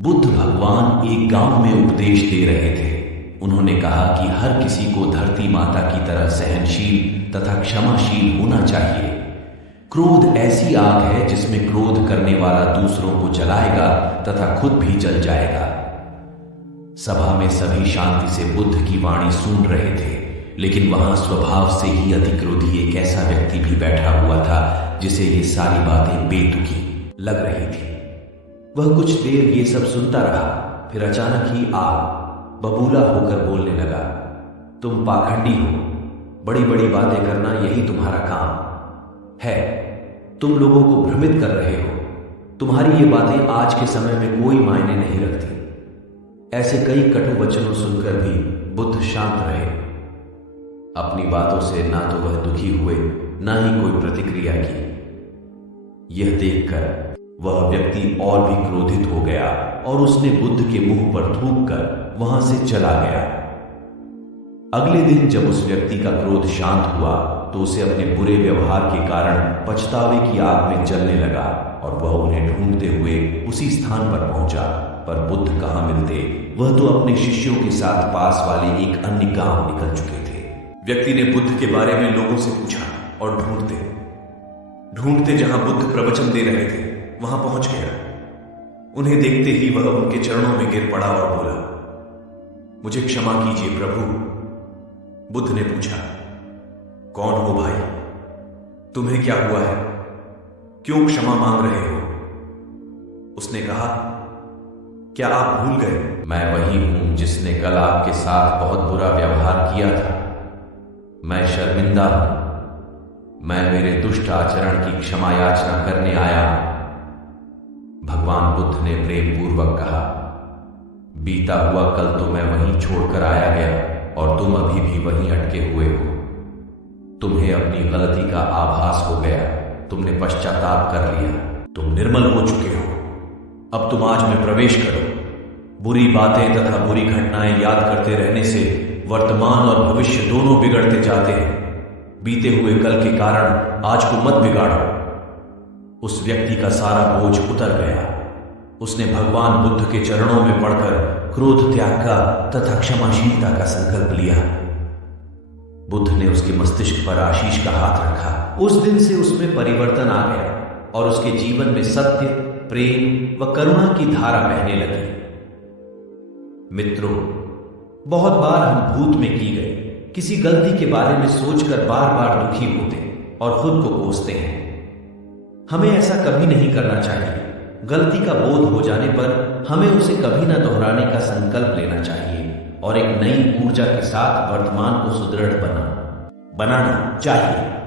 बुद्ध भगवान एक गांव में उपदेश दे रहे थे। उन्होंने कहा कि हर किसी को धरती माता की तरह सहनशील तथा क्षमाशील होना चाहिए। क्रोध ऐसी आग है जिसमें क्रोध करने वाला दूसरों को जलाएगा तथा खुद भी जल जाएगा। सभा में सभी शांति से बुद्ध की वाणी सुन रहे थे, लेकिन वहां स्वभाव से ही अतिक्रोधी एक ऐसा व्यक्ति भी बैठा हुआ था जिसे ये सारी बातें बेतुकी लग रही थी। वह कुछ देर ये सब सुनता रहा, फिर अचानक ही बबूला होकर बोलने लगा, तुम पाखंडी हो, बड़ी बड़ी बातें करना यही तुम्हारा काम है। तुम लोगों को भ्रमित कर रहे हो। तुम्हारी ये बातें आज के समय में कोई मायने नहीं रखती। ऐसे कई कटु वचनों सुनकर भी बुद्ध शांत रहे। अपनी बातों से ना तो वह दुखी हुए, ना ही कोई प्रतिक्रिया की। यह देखकर वह व्यक्ति और भी क्रोधित हो गया और उसने बुद्ध के मुंह पर थूक कर वहां से चला गया। अगले दिन जब उस व्यक्ति का क्रोध शांत हुआ तो उसे अपने बुरे व्यवहार के कारण पछतावे की आग में जलने लगा और वह उन्हें ढूंढते हुए उसी स्थान पर पहुंचा। पर बुद्ध कहां मिलते, वह तो अपने शिष्यों के साथ पास वाले एक अन्य गांव निकल चुके थे। व्यक्ति ने बुद्ध के बारे में लोगों से पूछा और ढूंढते ढूंढते जहां बुद्ध प्रवचन दे रहे थे वहां पहुंच गया। उन्हें देखते ही वह उनके चरणों में गिर पड़ा और बोला, मुझे क्षमा कीजिए प्रभु। बुद्ध ने पूछा, कौन हो भाई? तुम्हें क्या हुआ है? क्यों क्षमा मांग रहे हो? उसने कहा, क्या आप भूल गए? मैं वही हूं जिसने कल आपके साथ बहुत बुरा व्यवहार किया था। मैं शर्मिंदा हूं। मैं मेरे दुष्ट आचरण की क्षमा याचना करने आया हूं। भगवान बुद्ध ने प्रेम पूर्वक कहा, बीता हुआ कल तो मैं वहीं छोड़कर आया गया और तुम अभी भी वहीं अटके हुए हो। तुम्हें अपनी गलती का आभास हो गया, तुमने पश्चाताप कर लिया, तुम निर्मल हो चुके हो। अब तुम आज में प्रवेश करो। बुरी बातें तथा बुरी घटनाएं याद करते रहने से वर्तमान और भविष्य दोनों बिगड़ते जाते हैं। बीते हुए कल के कारण आज को मत बिगाड़ो। उस व्यक्ति का सारा बोझ उतर गया। उसने भगवान बुद्ध के चरणों में पड़कर क्रोध त्याग का तथा क्षमाशीलता का संकल्प लिया। बुद्ध ने उसके मस्तिष्क पर आशीष का हाथ रखा। उस दिन से उसमें परिवर्तन आ गया और उसके जीवन में सत्य, प्रेम व करुणा की धारा बहने लगी। मित्रों, बहुत बार हम भूत में की गई किसी गलती के बारे में सोचकर बार बार दुखी होते और खुद को कोसते हैं। हमें ऐसा कभी नहीं करना चाहिए। गलती का बोध हो जाने पर हमें उसे कभी न दोहराने का संकल्प लेना चाहिए और एक नई ऊर्जा के साथ वर्तमान को सुदृढ़ बनाना चाहिए।